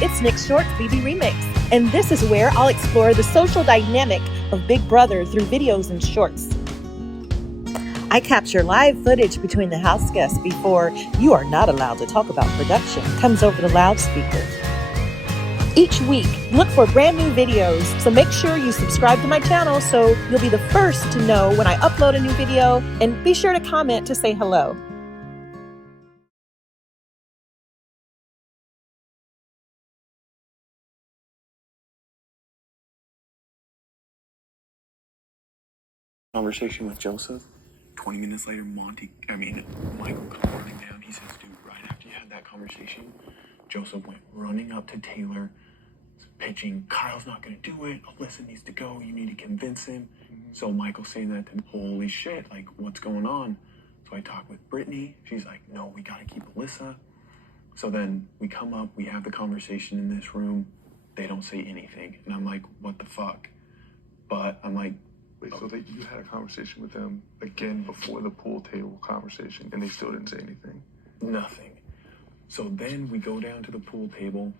It's Nick Short's BB Remix, and this is where I'll explore the social dynamic of Big Brother through videos and shorts. I capture live footage between the house guests before "You are not allowed to talk about production" comes over the loudspeaker. Each week, look for brand new videos, so make sure you subscribe to my channel so you'll be the first to know when I upload a new video, and be sure to comment to say hello. Conversation with Joseph. 20 minutes later, Michael comes running down. He says, dude, right after you had that conversation, Joseph went running up to Taylor, pitching, Kyle's not going to do it. Alyssa needs to go. You need to convince him. So Michael's saying that to him, holy shit, like, what's going on? So I talk with Britney. She's like, no, we got to keep Alyssa. So then we come up, we have the conversation in this room. They don't say anything. And I'm like, what the fuck? But I'm like, wait, so that you had a conversation with them again before the pool table conversation, and they still didn't say anything? Nothing. So then we go down to the pool table.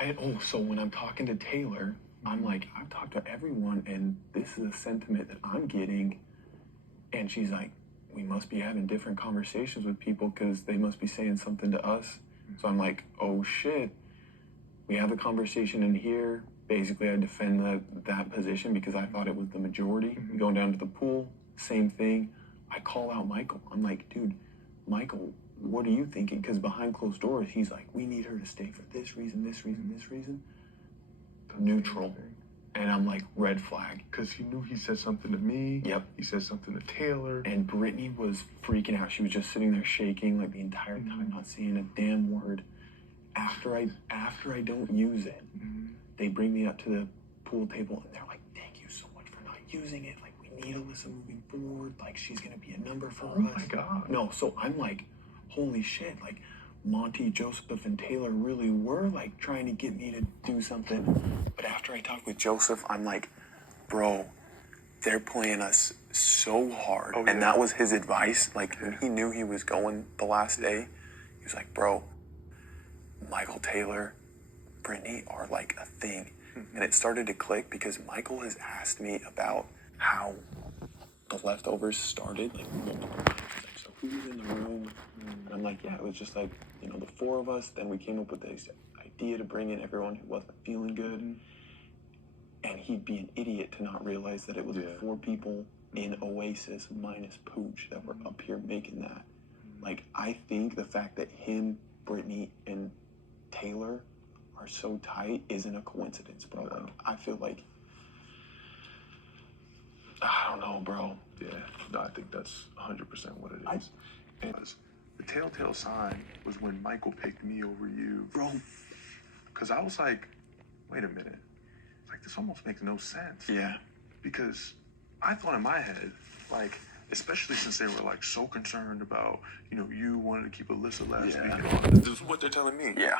And, so when I'm talking to Taylor, I'm like, I've talked to everyone, and this is a sentiment that I'm getting. And she's like, we must be having different conversations with people because they must be saying something to us. So I'm like, oh shit. We have a conversation in here. Basically, I defend that position because I thought it was the majority. Going down to the pool, same thing. I call out Michael. I'm like, dude, Michael, what are you thinking? Because behind closed doors, he's like, we need her to stay for this reason, this reason, this reason. Neutral. And I'm like, red flag. Because he knew he said something to me. Yep. He said something to Taylor. And Britney was freaking out. She was just sitting there shaking like the entire time, not saying a damn word. After I don't use it, they bring me up to the pool table and they're like, thank you so much for not using it. Like, we need Alyssa moving forward. Like, she's going to be a number for us. Oh my God. No, so I'm like, holy shit. Like, Monte, Joseph, and Taylor really were like trying to get me to do something. But after I talked with Joseph, I'm like, bro, they're playing us so hard. Oh, yeah. And that was his advice. Like, when he knew he was going the last day, he was like, bro, Michael, Taylor, Britney are like a thing. And it started to click because Michael has asked me about how the leftovers started, like multiple times. He's like, so who was in the room? And I'm like, yeah, it was just like, the four of us. Then we came up with this idea to bring in everyone who wasn't feeling good. And he'd be an idiot to not realize that it was four people in Oasis minus Pooch that were up here making that. Like, I think the fact that him, Britney, and Taylor are so tight isn't a coincidence, bro. Like, I feel like, I don't know, bro. Yeah, no, I think that's 100% what it is. And the telltale sign was when Michael picked me over you. Bro. Because I was like, wait a minute. Like, this almost makes no sense. Yeah. Because I thought in my head, like, especially since they were, like, so concerned about, you wanted to keep Alyssa last week and all that. This is what they're telling me. Yeah.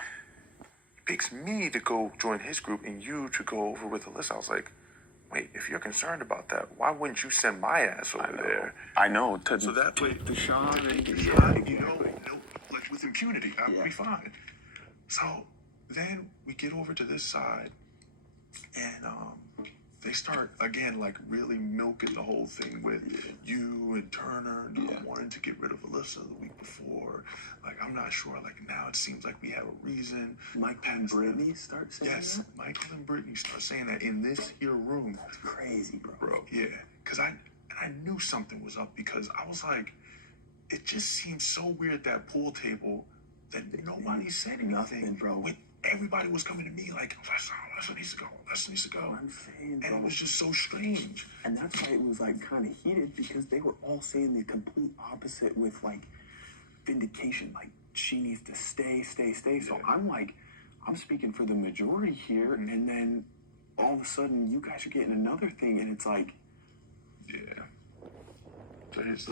Picks me to go join his group and you to go over with Alyssa. I was like, wait, if you're concerned about that, why wouldn't you send my ass over there? I know. So that way, Deshaun and like with impunity, I would be fine. So then we get over to this side, and they start again, like really milking the whole thing with you and Turner and wanting to get rid of Alyssa the week before. Like, I'm not sure. Like, now it seems like we have a reason. Michael and Britney start saying that? Yes, Michael and Britney start saying that in this here room. That's crazy, bro. Yeah, because I knew something was up because I was like, it just seems so weird that pool table that nobody said anything. Nothing, bro. When everybody was coming to me like, Alyssa needs to go. Alyssa needs to go. I'm saying, bro. And it was just so strange. And that's why it was like kind of heated because they were all saying the complete opposite with like vindication. Like, she needs to stay. So I'm like, I'm speaking for the majority here, and then all of a sudden you guys are getting another thing, and it's like, yeah. So it's